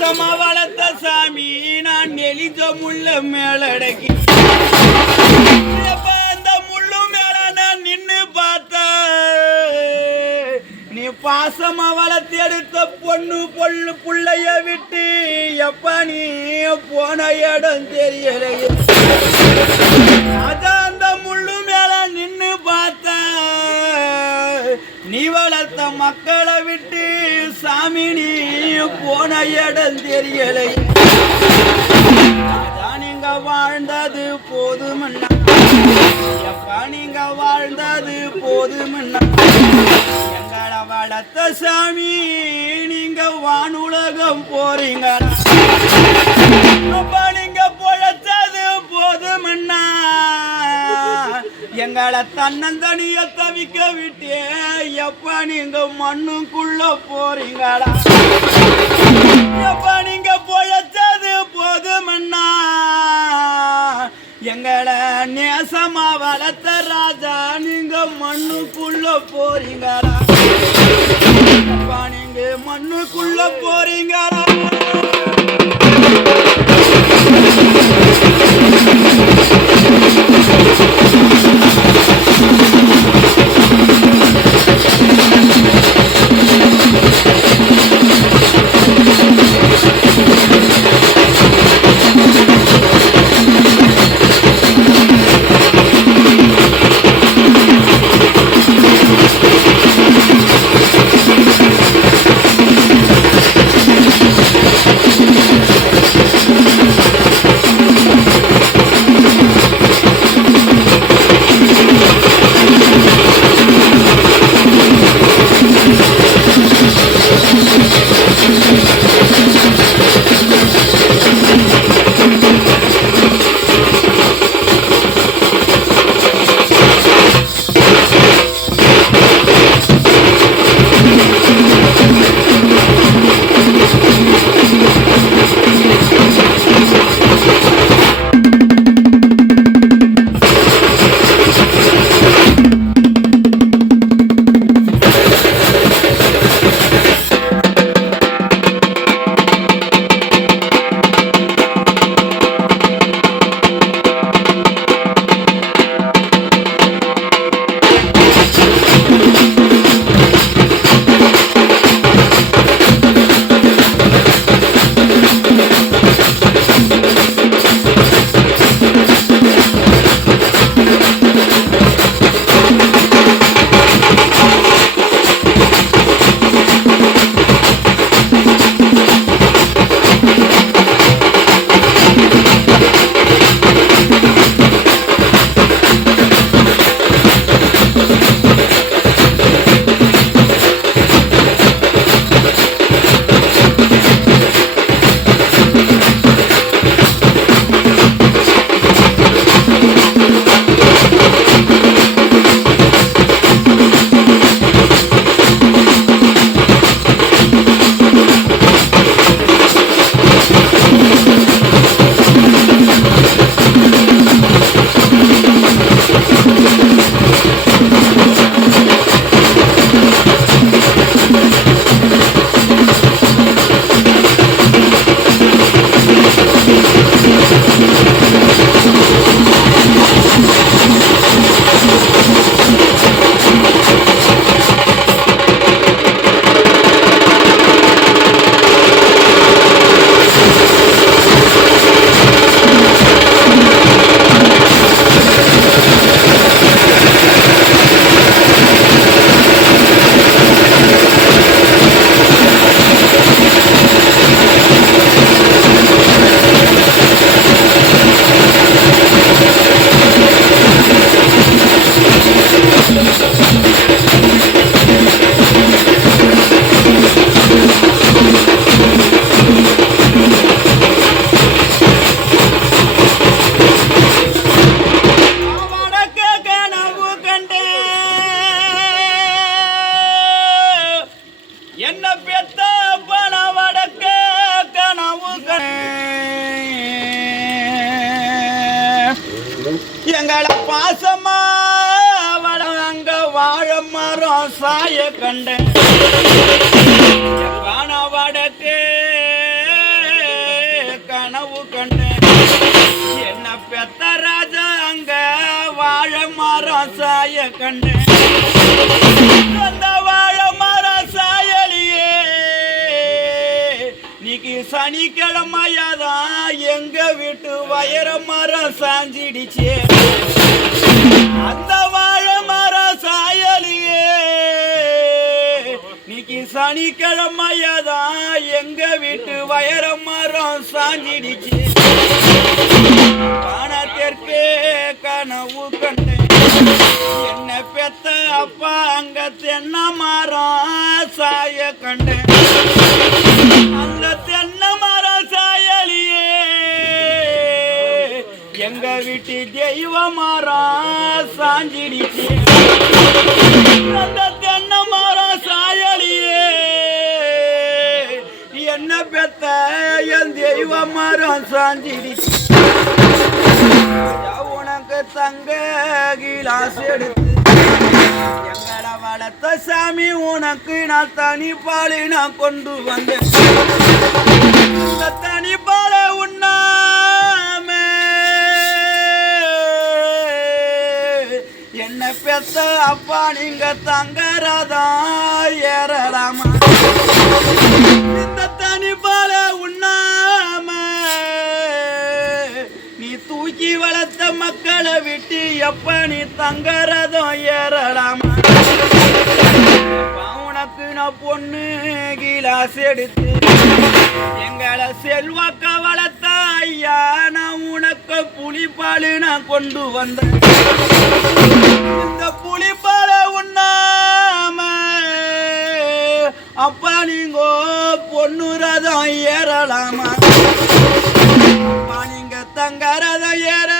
பாசமா வளர்த்த சாமி நான் நெளிஞ்ச முள்ள மேலடக்கி. அந்த முள்ளு மேல நான் நின்னு பார்த்த நீ பாசமா வளர்த்து எடுத்த பொண்ணு பொண்ணு புள்ளைய விட்டு எப்ப நீ போன இடம் தெரியலையே. அதான் மக்களை விட்டு சாமி நீ போன இடம் தெரியலை. நீங்க வாழ்ந்தது போதுமண்ணா நீங்க வாழ்ந்தது போதுமண்ணா எங்களை வளர்த்த சாமி நீங்க வானுலகம் போறீங்களா? தன்னந்தனிய தவிக்க விட்டே எப்ப நீங்க மண்ணுக்குள்ள போறீங்களா? எப்ப நீங்க பொழைச்சது போதுமண்ணா? எங்களை நேசமா வளர்த்த ராஜா நீங்க மண்ணுக்குள்ள போறீங்களா? அப்பா நீங்க மண்ணுக்குள்ள போறீங்களா? வடக்கு எல்லாரும் சாய கண்டேன். வடக்கு கனவு கண்டேன். என்ன பெத்த ராஜா அங்க வாழ மரம் சாய கண்டேன். அந்த வாழ மரம் சாயலியே. நீக்கு சனிக்கிழமையாதான் எங்க வீட்டு வயர மரம் சாஞ்சிடுச்சே. சனிக்கிழமையதான் எங்க வீட்டு வயர மரம் சாஞ்சிடுச்சு. வானத்திற்கே கனவு கண்டேன். என்ன பெத்த அப்பா அங்க தென்னை மரம் சாய கண்டேன். அந்த தென்னை மரம் சாயலியே. எங்க வீட்டு தெய்வ மரம் சாஞ்சிடுச்சு. அந்த பெத்த என் தெய்வம் மரம் சாஞ்சிடி. உனக்கு தங்க கிலாஸ் எடுத்து. எங்கட வளர்த்த சாமி உனக்கு நான் தனி பாலை நான் கொண்டு வந்தேன். இந்த தனி பாலை உண்ணாம என்ன பெத்த அப்பா நீங்க தங்கறதா ஏறலாமா? மக்களை விட்டு எப்ப நீ தங்கறதும் ஏறலாமா? உனக்கு நான் பொண்ணு கிலாஸ் எடுத்து எங்களை செல்வ வளர்த்த ஐயா நான் உனக்கு புளிப்பாலு நான் கொண்டு வந்தேன். இந்த புளிப்பால உண்ணாம அப்பா நீங்கோ பொண்ணு ரதம் ஏறலாமா? அப்பா நீங்க தங்க ஏற